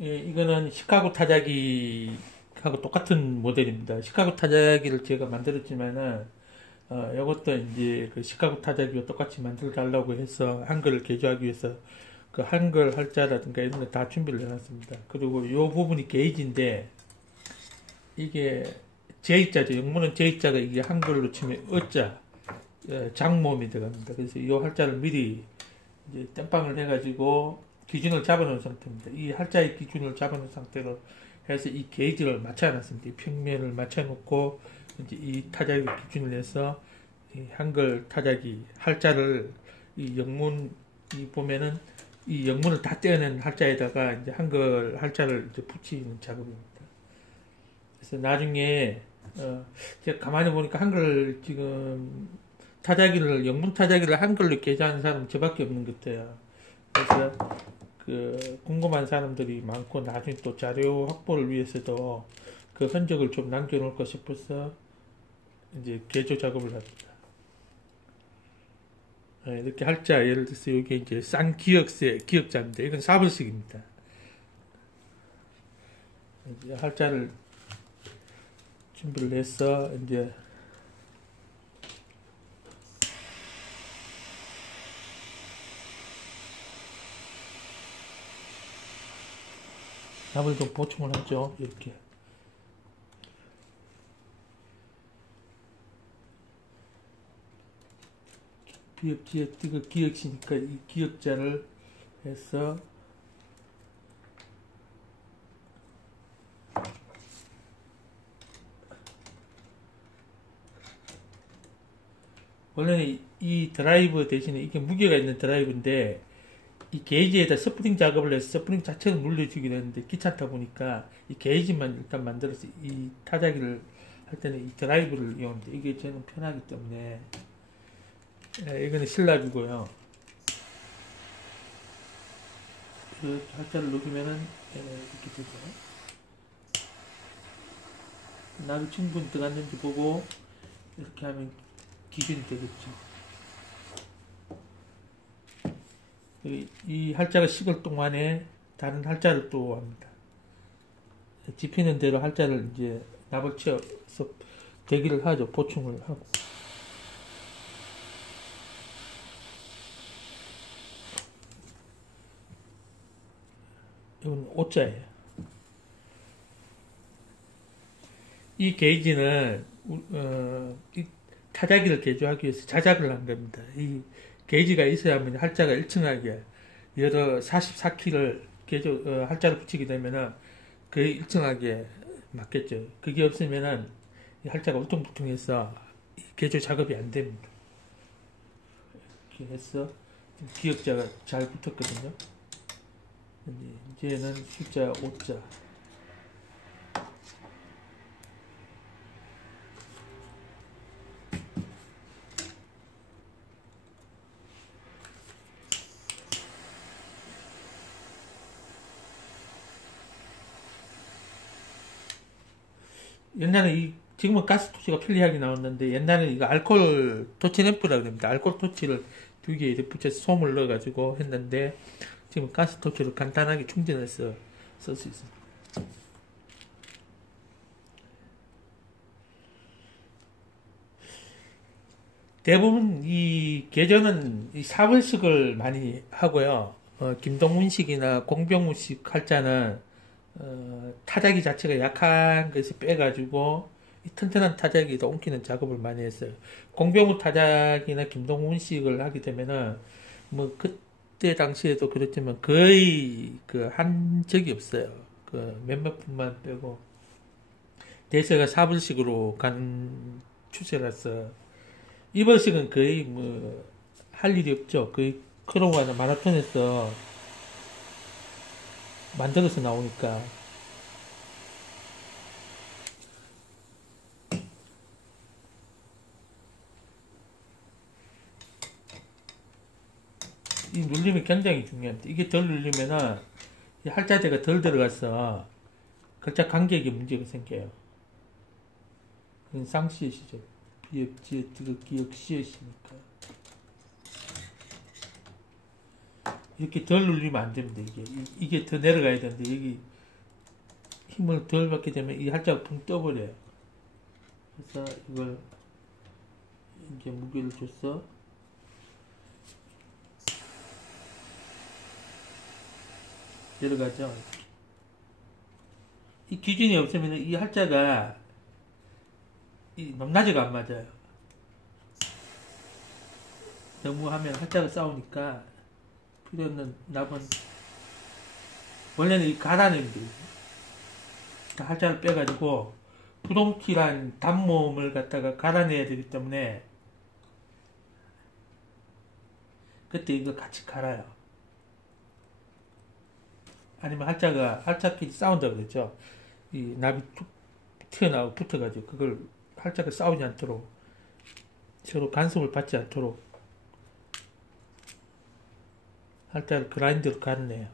예, 이거는 시카고 타자기하고 똑같은 모델입니다. 시카고 타자기를 제가 만들었지만은, 이것도 이제 그 시카고 타자기와 똑같이 만들어 달라고 해서 한글을 개조하기 위해서 그 한글 할자라든가 이런 거 다 준비를 해놨습니다. 그리고 이 부분이 게이지인데, 이게 J자죠. 영문은 J자가 이게 한글로 치면 어자, 장모음이 들어갑니다. 그래서 이 할자를 미리 이제 땜빵을 해가지고 기준을 잡아놓은 상태입니다. 이 할자의 기준을 잡아놓은 상태로 해서 이 게이지를 맞춰놨습니다. 이 평면을 맞춰놓고 이제 이 타자기 기준을 해서 이 한글 타자기 할자를 이 영문 이 보면은 이 영문을 다 떼어낸 할자에다가 이제 한글 할자를 이제 붙이는 작업입니다. 그래서 나중에 제가 가만히 보니까 한글 지금 타자기를 영문 타자기를 한글로 개조하는 사람은 저밖에 없는 것 같아요. 그래서 그 궁금한 사람들이 많고 나중에 또 자료 확보를 위해서도 그 흔적을 좀 남겨놓을까 싶어서 이제 개조 작업을 합니다. 이렇게 할자 예를 들어서 이게 이제 쌍기역세 기역자입니다. 이건 사불식입니다. 이제 할자를 준비를 해서 이제 답을 좀 보충을 하죠. 이렇게 기역지에 이거 기역시니까 이 기역자를 해서 원래는 이 드라이브 대신에 이게 무게가 있는 드라이브인데 이 게이지에다 스프링 작업을 해서 스프링 자체를 물려주기로 했는데 귀찮다 보니까 이 게이지만 일단 만들어서 이 타자기를 할 때는 이 드라이브를 이용합니다. 이게 저는 편하기 때문에 이거는 실라주고요. 그 할자를 누르면은 이렇게 되죠. 나를 충분히 들어갔는지 보고 이렇게 하면 기준이 되겠죠. 이 할자가 식을 동안에 다른 할자를 또 합니다. 집히는 대로 할자를 이제 납을 치어서 대기를 하죠. 보충을 하고. 이건 오자예요. 이 게이지는 이 타자기를 개조하기 위해서 자작을 한 겁니다. 이 게이지가 있어야만 할자가 일정하게 여러 44키를 할자를 붙이게 되면은 그게 일정하게 맞겠죠. 그게 없으면은 이 할자가 울퉁불퉁해서 개조 작업이 안 됩니다. 이렇게 해서 기역자가 잘 붙었거든요. 이제는 숫자 5자. 옛날에 지금은 가스 토치가 편리하게 나왔는데 옛날에는 이거 알코올 토치 램프라고 합니다. 알코올 토치를 두 개 이렇게 붙여서 솜을 넣어가지고 했는데 지금 가스 토치로 간단하게 충전해서 쓸 수 있습니다. 대부분 이 계절은 이 사벌식을 많이 하고요. 김동문식이나 공병문식 할자는 타자기 자체가 약한 것을 빼가지고 이 튼튼한 타자기에다 옮기는 작업을 많이 했어요. 공병우 타자기나 김동문식을 하게 되면은 뭐 그때 당시에도 그랬지만 거의 그 한 적이 없어요. 그 몇몇 분만 빼고 대세가 사불식으로 간 추세라서 이번식은 거의 뭐 할 일이 없죠. 거의 크로우나 마라톤에서 만들어서 나오니까 이 눌림이 굉장히 중요합니다. 이게 덜 눌리면은 이 할자대가 덜 들어가서 글자 간격에 문제가 생겨요. 이건 쌍시읒이죠. 비읍, 지읒, 기역, 시읒이니까. 이렇게 덜 눌리면 안 됩니다. 이게 더 내려가야 되는데 여기 힘을 덜 받게 되면 이 할자가 붕 떠버려요. 그래서 이걸 이제 무게를 줘서 내려가죠. 이 기준이 없으면 이 할자가 높낮이가 안 맞아요. 너무 하면 할자가 싸우니까 필요 없는 납은 원래는 이 가라앉는데 할자를 빼가지고 부동키란 단몸을 갖다가 갈아내야 되기 때문에 그때 이거 같이 갈아요. 아니면 할자끼리 싸운다 그랬죠. 이 납이 툭 튀어나오고 붙어가지고 그걸 할자가 싸우지 않도록 서로 간섭을 받지 않도록 할자를 그라인더로 갈아내요.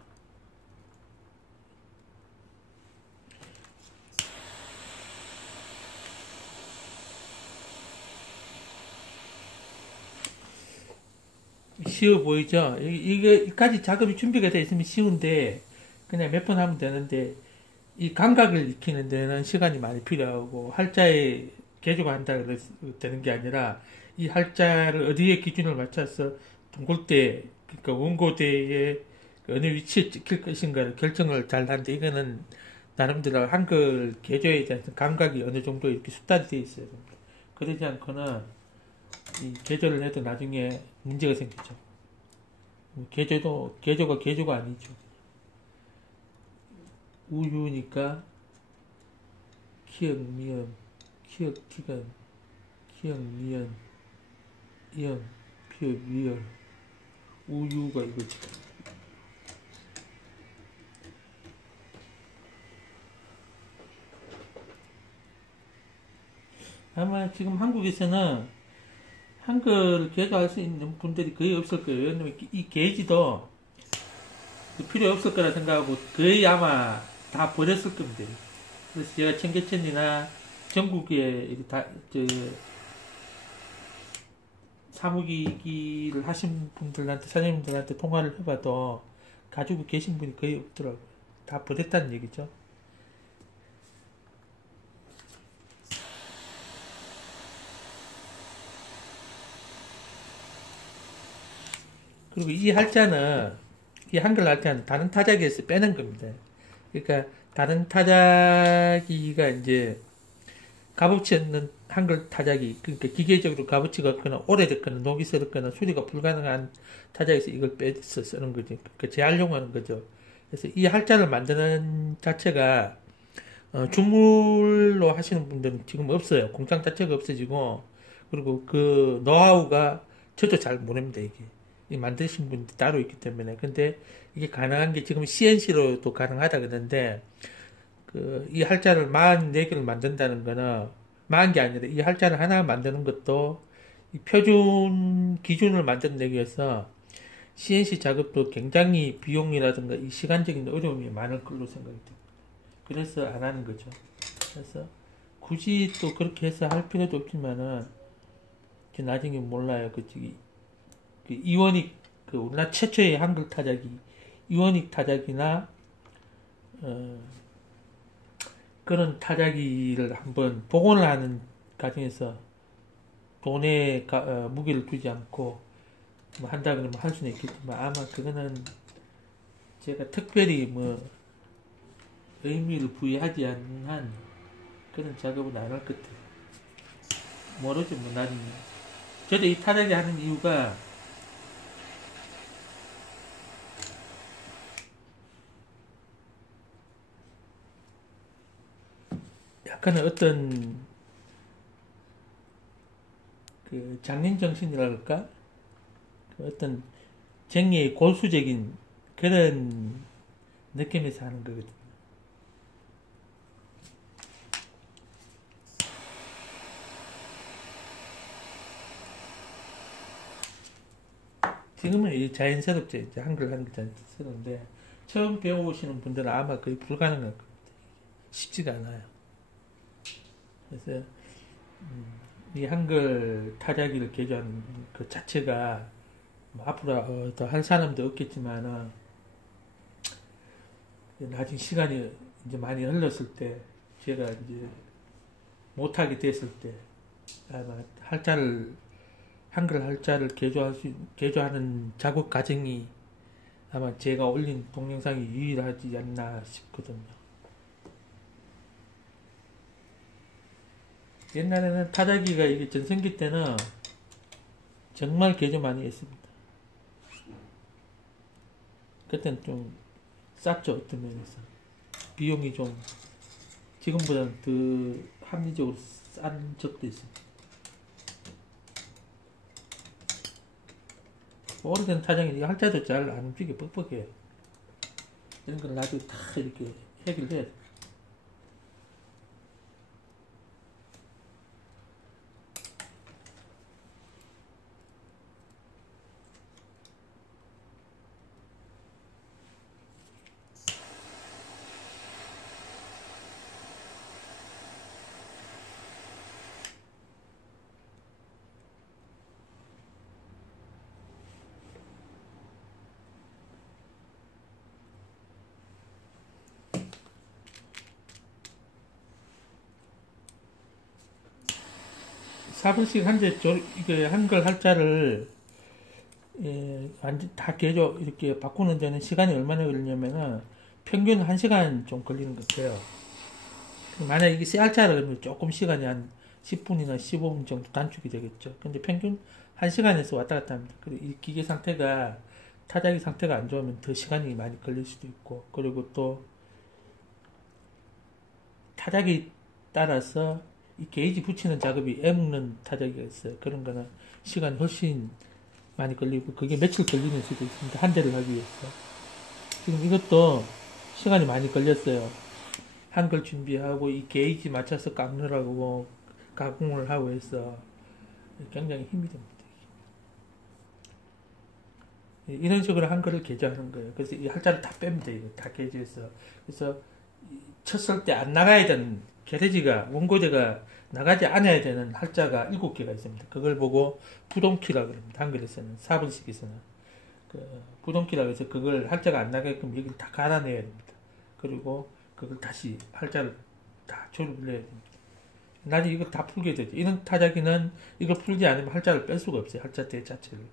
쉬워 보이죠? 이까지 작업이 준비가 되어 있으면 쉬운데 그냥 몇 번 하면 되는데 이 감각을 익히는 데는 시간이 많이 필요하고 할자에 개조가 한다 그래서 되는 게 아니라 이 할자를 어디에 기준을 맞춰서 동굴대 그러니까 원고대에 어느 위치에 찍힐 것인가를 결정을 잘 하는데 이거는 나름대로 한글 개조에 대한 감각이 어느 정도 이렇게 숙달이 되어 있어야 됩니다. 그러지 않고는 이 개조를 해도 나중에 문제가 생기죠. 개조가 아니죠. 우유니까 키읔, 미음, 키읔, 티근, 키읔, 미음, 이응, 피읍, 리을, 우유가 이거지. 아마 지금 한국에서는 한글 개조할 수 있는 분들이 거의 없을 거예요. 왜냐면 이 게이지도 필요 없을 거라 생각하고 거의 아마 다 버렸을 겁니다. 그래서 제가 청계천이나 전국에 사무기기를 하신 분들한테, 사장님들한테 통화를 해봐도 가지고 계신 분이 거의 없더라고요. 다 버렸다는 얘기죠. 그리고 이 한글 할자는 다른 타자기에서 빼는 겁니다. 그러니까 다른 타자기가 이제 값어치 없는 한글 타자기, 그러니까 기계적으로 값어치가 없거나 오래됐거나 녹이 슬었거나 수리가 불가능한 타자기에서 이걸 빼서 쓰는 거죠. 그러니까 재활용하는 거죠. 그래서 이 할자를 만드는 자체가 주물로 하시는 분들은 지금 없어요. 공장 자체가 없어지고, 그리고 그 노하우가 저도 잘 모릅니다, 이게. 이 만드신 분이 따로 있기 때문에. 근데 이게 가능한 게 지금 CNC로도 가능하다 그러는데, 이 할자를 44개를 만든다는 거는, 40개 아니라 이 할자를 하나 만드는 것도 이 표준 기준을 만들어내기 위해서 CNC 작업도 굉장히 비용이라든가 이 시간적인 어려움이 많을 걸로 생각이 듭니다. 그래서 안 하는 거죠. 그래서 굳이 또 그렇게 해서 할 필요도 없지만은, 나중에 몰라요. 이원익, 우리나라 최초의 한글 타자기, 이원익 타자기나, 그런 타자기를 한번 복원을 하는 과정에서 돈에 무게를 두지 않고 뭐 한다 그러면 할 수는 있겠지만 아마 그거는 제가 특별히 뭐 의미를 부여하지 않는 한 그런 작업은 안 할 것 같아요. 모르죠, 뭐 나중에. 저도 이 타자기 하는 이유가 약간의 어떤 그 장인 정신이랄까, 어떤 정리의 골수적인 그런 느낌에서 하는 거거든요. 지금은 자연스럽죠. 이제 한글 하는 게 자연스러운데 처음 배워오시는 분들은 아마 거의 불가능할 겁니다. 쉽지가 않아요. 그래서 이 한글 타자기를 개조하는 그 자체가 뭐 앞으로 더 할 사람도 없겠지만 나중에 시간이 이제 많이 흘렀을 때 제가 이제 못하게 됐을 때 아마 한글 할자를 개조하는 작업 과정이 아마 제가 올린 동영상이 유일하지 않나 싶거든요. 옛날에는 타자기가 이게 전성기 때는 정말 개조 많이 했습니다. 그때는 좀 쌌죠, 어떤 면에서. 비용이 좀 지금보다는 더 합리적으로 싼 적도 있습니다. 오래된 타장이 할자도 잘 안 움직여 뻑뻑해. 이런 걸 나중에 다 이렇게 해결해야 돼. 사분씩 이게 한글 할자를 완전 다 개조 이렇게 바꾸는 데는 시간이 얼마나 걸리냐면은 평균 1시간 좀 걸리는 것 같아요. 만약 이게 새 할자라 그러면 조금 시간이 한 10분이나 15분 정도 단축이 되겠죠. 근데 평균 1시간에서 왔다 갔다 합니다. 그리고 이 기계 상태가 타자기 상태가 안 좋으면 더 시간이 많이 걸릴 수도 있고, 그리고 또 타자기 따라서 이 게이지 붙이는 작업이 애먹는 타자기가 있어요. 그런 거는 시간이 훨씬 많이 걸리고 그게 며칠 걸리는 수도 있습니다. 한 대를 하기 위해서. 지금 이것도 시간이 많이 걸렸어요. 한글 준비하고 이 게이지 맞춰서 깎느라고 가공을 하고 해서 굉장히 힘이 듭니다. 이런 식으로 한글을 개조하는 거예요. 그래서 이 할자를 다 뺍니다. 이거 다 개조해서. 그래서 쳤을 때 안 나가야 되는 게레지가 원고대가 나가지 않아야 되는 할자가 7개가 있습니다. 그걸 보고 부동키라 그럽니다. 한글에서는 4분식에서는 부동키라고 해서 그걸 할자가 안 나가게끔 여기를 다 갈아내야 됩니다. 그리고 그걸 다시 할자를 다 조립을 해야 됩니다. 나중에 이걸 다 풀게 되죠. 이런 타자기는 이걸 풀지 않으면 할자를 뺄 수가 없어요. 할자 대 자체를.